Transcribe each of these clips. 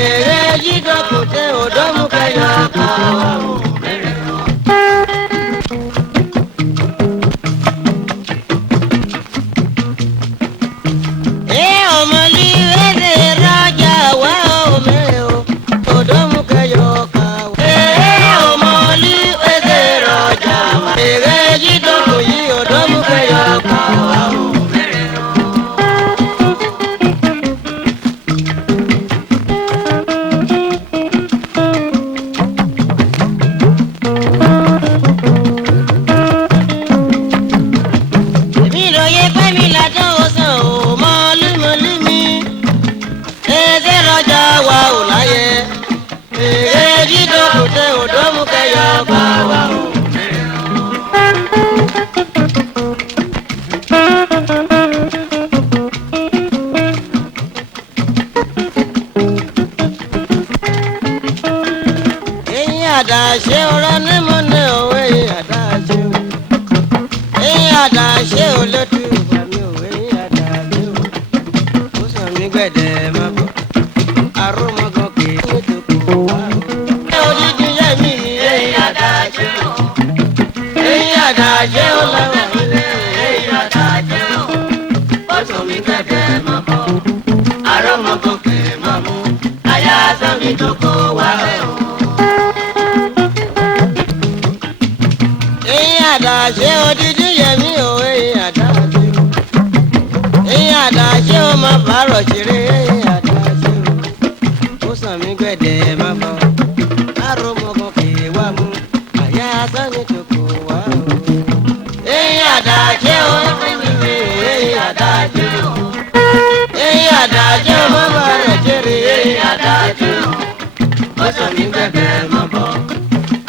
èrè jídọ̀kùtẹ̀ òdòmùkẹ́yọ̀ káwá o mẹ́rẹ̀ o. ọmọlí ẹ̀dẹ̀ rájà wá o mẹ́rẹ̀ o òdòmùkẹ́yọ̀ káwá. ọmọlí ẹ̀dẹ̀ rájà wá èrè jídọ̀kù yìí òdòmùkẹ́yọ̀ káwá o. Àdàṣe ọ̀rọ̀ ní mo ní òwe àdàṣe o. Eyín àdàṣe o lójú ìgbà mi òwe àdàṣe o. Ó sọ mí gbẹ̀dẹ̀ má bọ̀. Arúmọ̀gàn kì í ní tòkò wá o. Ṣé odidi yẹ mí ni eyín àdàṣe o? Eyín àdàṣe o lọ́wọ́ ilé eyín àdàṣe o. Ó sọ mí gbẹ̀dẹ̀ má bọ̀. Arúmọ̀gàn kì í má mú. Àyà sọ mi tòkò wá o. Àdàṣe odidi yẹmí o eyín àdàṣe o eyín àdàṣe o má bàárọ̀ ṣeré eyín àdàṣe o ó sàn mí gbẹ̀dẹ̀ má bọ̀ arúmọ̀gàn kì í wá mú àyà sani tó kò wá o. Eyín àdàṣe o eyín àdàṣe o eyín àdàṣe o má bàárọ̀ ṣeré eyín àdàṣe o ó sàn mí gbẹ̀dẹ̀ má bọ̀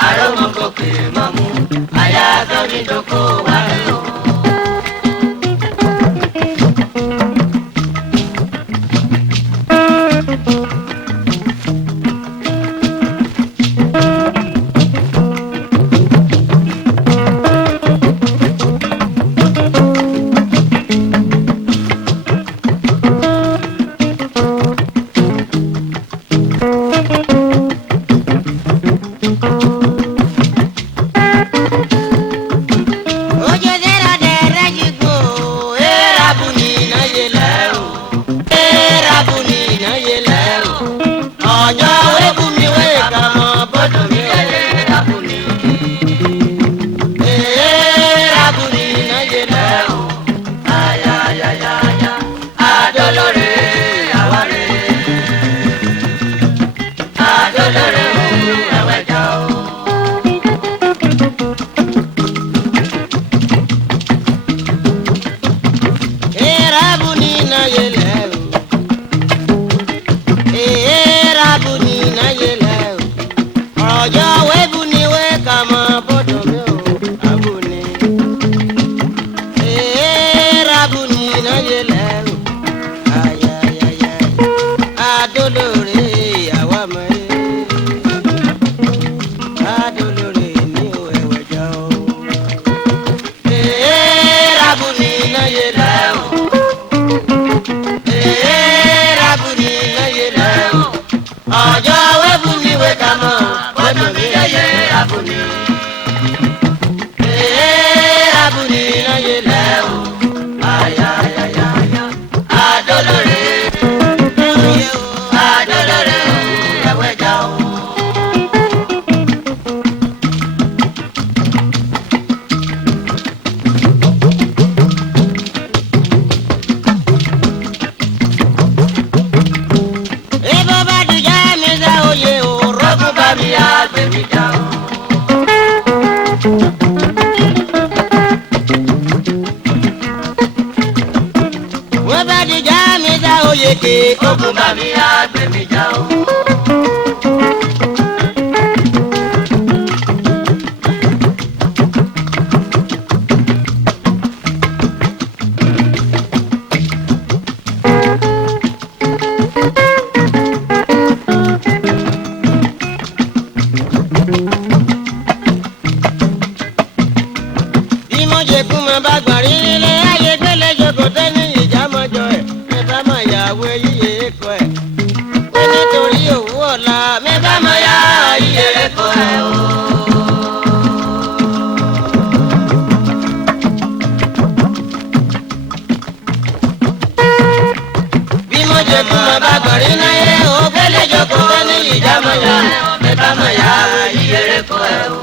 arúmọ̀gàn kì í má mú. Àyà sọ́ni dòkó wá lò. Oyèké ogun bá mi àgbẹ̀ mi já o. Bí mo ṣe kú mo bá gbọ̀n rí nílé ayé gbélé jókòó tẹ́ ní ìjà mọ́jọ ẹ̀ mẹ́ta máa yàwó yíyé kọ́ ẹ̀. kó ẹ o. bí mo jẹ kú mo bá gbọ̀rí náyé o kẹ́lẹ́ jókòó kẹ́ni ìjà mọ̀ yá mi bá mọ̀ yá ìyẹrẹ kó ẹ o.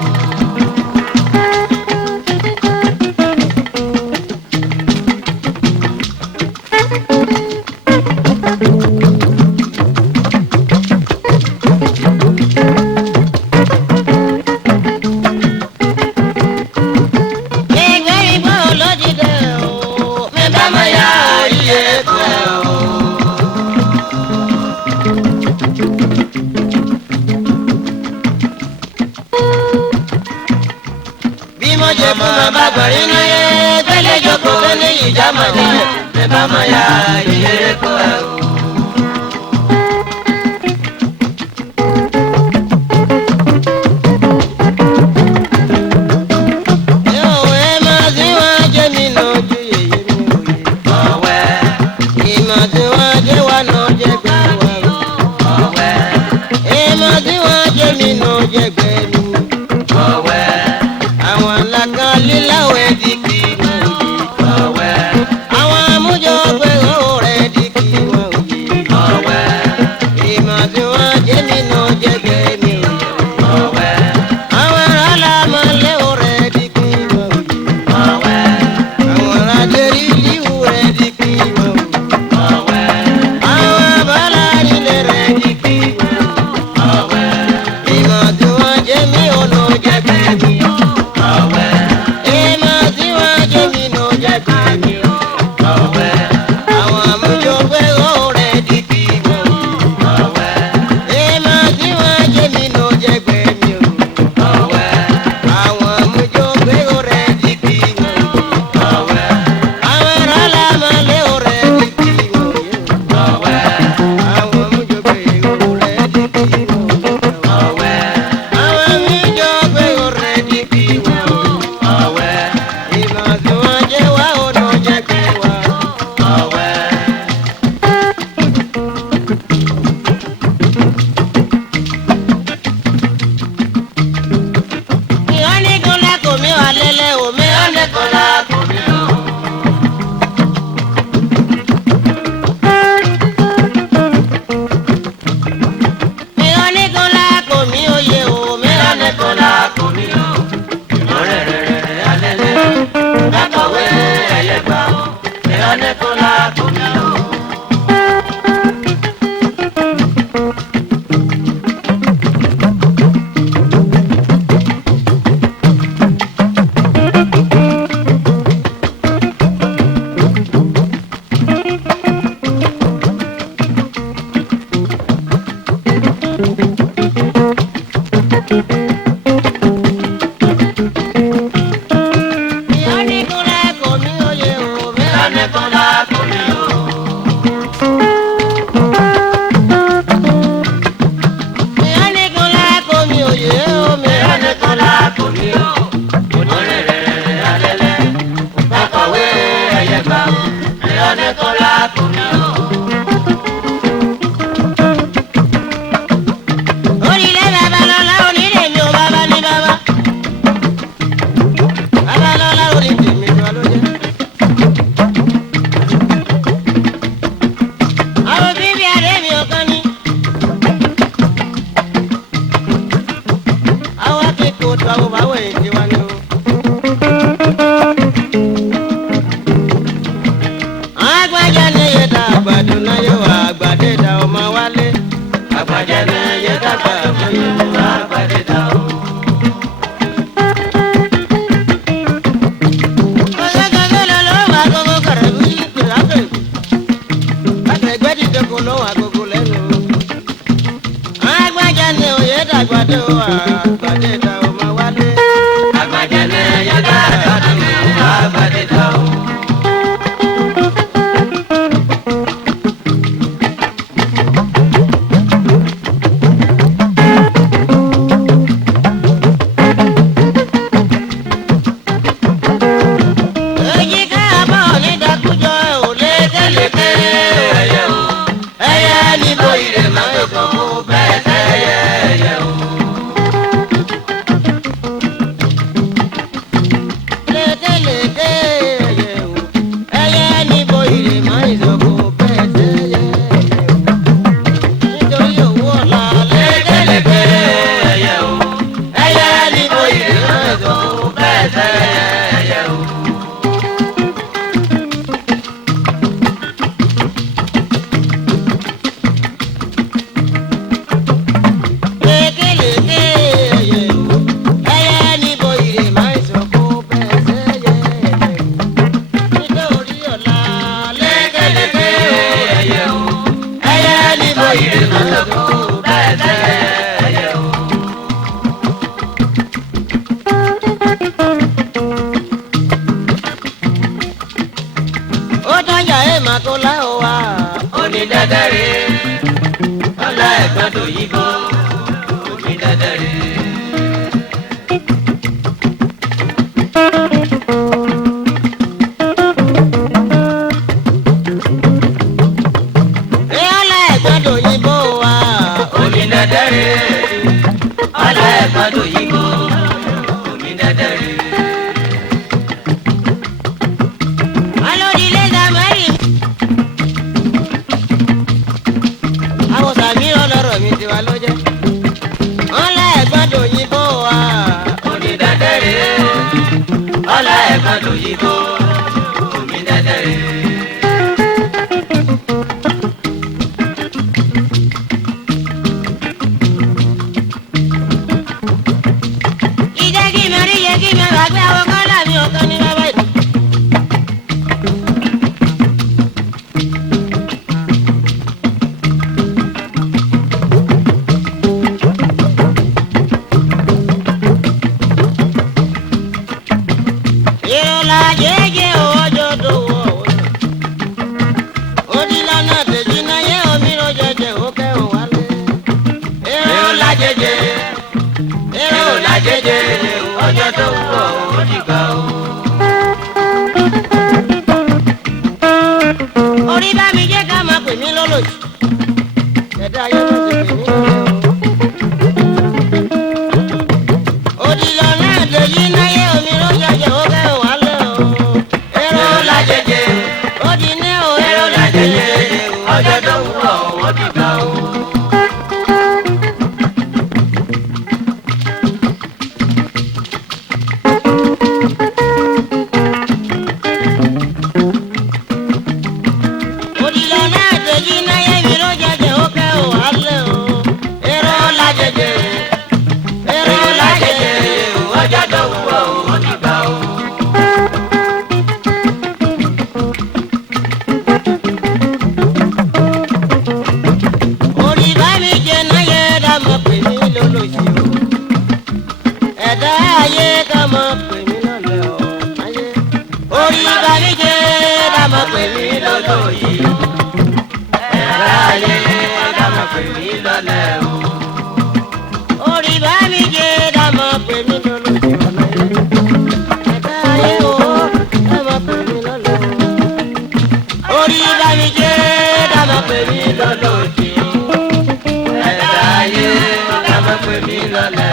jẹ fún ma bá gbọ̀rí náyé gbẹ́lẹ́ jókòó kẹ́ni ìjà mọ̀ yá mi bá mọ̀ yá ìyẹrẹ kó ẹ o. ire lọ́sọ̀kọ̀ bẹ́ẹ̀ tẹ́lẹ̀ ẹyẹ o. ó tọ́jà èèmà kó láwọ̀ wá. onídẹ́dẹ́rẹ́ ọlá ẹ̀gbọ́n tó yíbo onídẹ́dẹ́rẹ́. ọlá ẹ̀gbọ́n tó yíbo wá. onídẹ́dẹ́rẹ́ ọlá ẹ̀gbọ́n tó yíbo onídẹ́dẹ́rẹ́. mi ti wá lọ́jọ́ ọlá ẹ̀gbọ́n tó yíbo wá. onídẹ́dẹ́rẹ́ ọlá ẹ̀gbọ́n tó yíbo onídẹ́dẹ́rẹ́. ìjẹ́ kí n rí yẹ kí n bá gbé àwọn kọ́lá mi ọ̀kan ní bàbá yìí. ọjọ́ tó ń bọ̀ ó dìgbà o. orí bá mi jẹ́ ká máa pè mí lọ́lọ́jì. ẹ̀dá ayé ló ti pè mí lọ́lọ́. òdìlọ náà dèjì náyé omi ló jẹjẹ ó kẹ́ ò wá lẹ́ o. èrò làjẹjẹ ó di ní o. èrò làjẹjẹ ọjọ́ tó ń bọ̀ ó dìgbà o. orí bá mi jẹ́ dámọ̀ pè mí lọ́lọ́jì ọ̀nà yẹn. ẹ̀dá ayé o dámọ̀ pè mí lọ́lọ́. orí bá mi jẹ́ dámọ̀ pè mí lọ́lọ́jì. ẹ̀dá ayé dámọ̀ pè mí lọ́lọ́.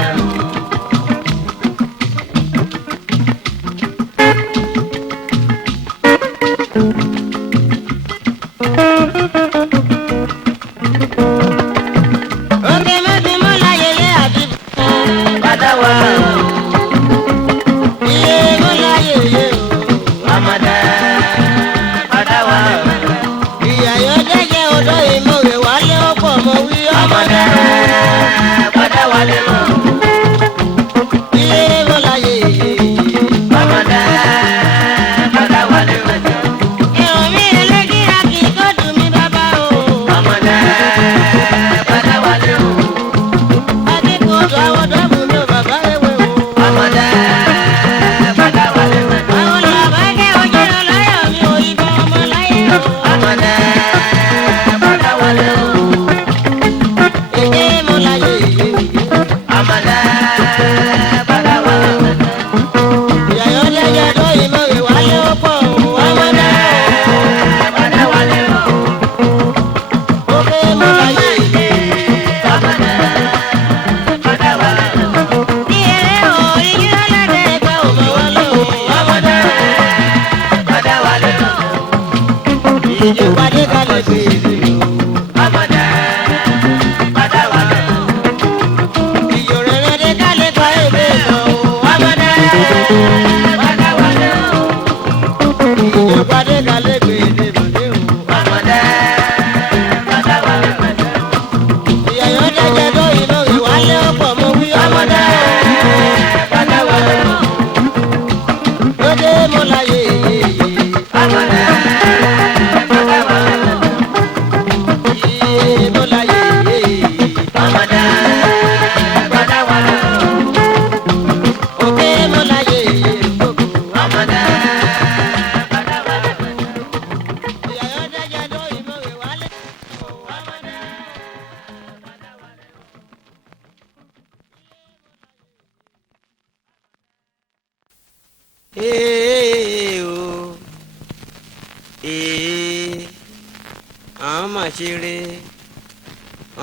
ṣeré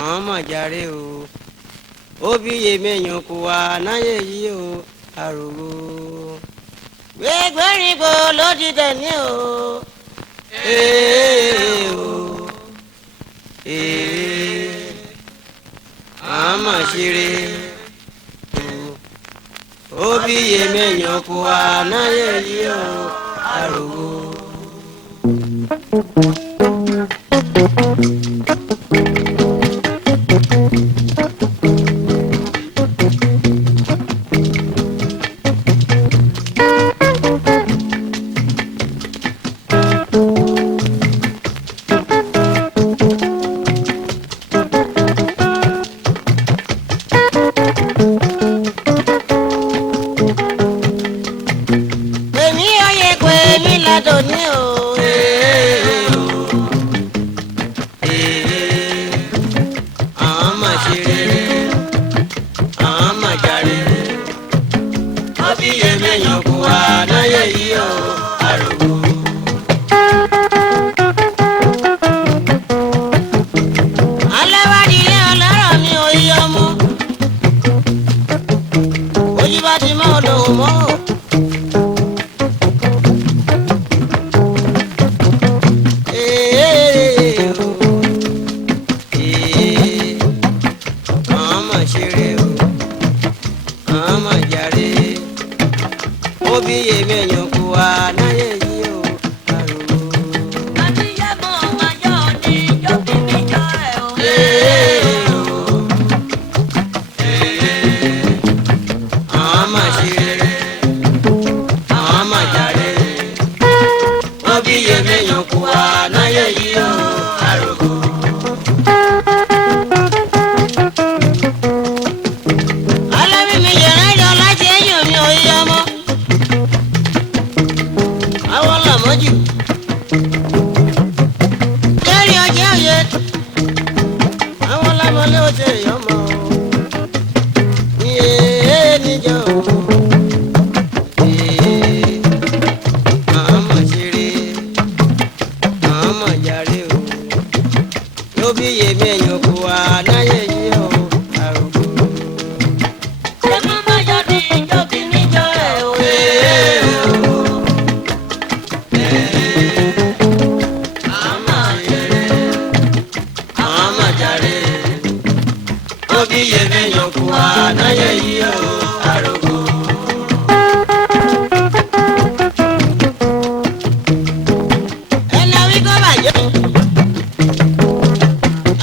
àwọn mọ̀ jàre o ó bí yèméyàn kú wa náyé yìí o àròwò gbégbérígbó ló di tẹ̀lé o ee o ee àwọn mọ̀ ṣeré ó bí yèméyàn kú wa náyé yìí o àròwò. Adoni o àwọn mà ṣe rere àwọn mà jàre ọbí yèméyàn kú wa náyé yìí o àròwò. alẹ́wádìí ilé ọlọ́rọ̀ mi ò yí ọmọ ojú bá ti mọ́ olóhùn mọ́ o. Obi yèméyàn kú wa náyé yìí o àròwò. àti yẹ́mọ̀ wájọ́ ní jókè níjọ́ ẹ̀ o. àwọn mà ṣe rere àwọn mà jàre obi yèméyàn kú wa náyé yìí o àròwò. alábí mi yẹ̀rẹ́ jọ láti ẹ̀yìn mi ò yí ọmọ. àwọn làmọ́jù lórí ọjọ́ òye àwọn lámọ́lé ó ṣe ìyọ́mọ́ ní èé níjọ́ àwọn mọ̀ ṣeré àwọn mọ̀ jàre o ló bí yèméyàn kú wa náyé yìí o àròkọ. yẹ́mọ̀ wájọ́ ní jókè níjọ́ ẹ̀ o. Obi yèméyàn kú wa náyé yìí o àròwò. ẹnlẹ́ wí kó bàjẹ́ o.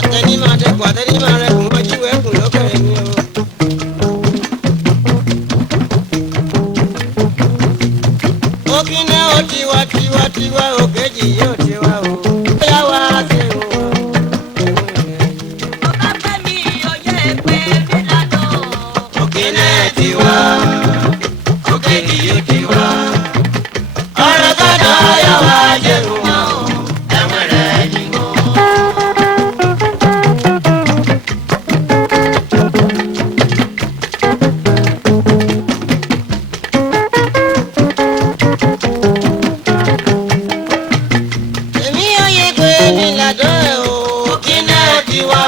àtẹni máa dẹkùn àtẹni máa rẹkùn wọ́n jí wẹ́kùn lókèrè mi o. òkìnnẹ́ ó tiwa tiwa tiwa òkèjì yóò tiwa o. bóyá wá sí o. ọba fẹ́ mi oyè pé mi ládùn. òkìnnẹ́ tiwa òkèjì yóò tiwa. ọ̀rọ̀ gbọ́dọ̀ yọ wá jẹ̀rù wọn o. ẹ̀wọ̀n rẹ̀ ni wọ́n. èmi ò yẹ pé mi ládùn ẹ̀ o. òkìnnẹ́ tiwa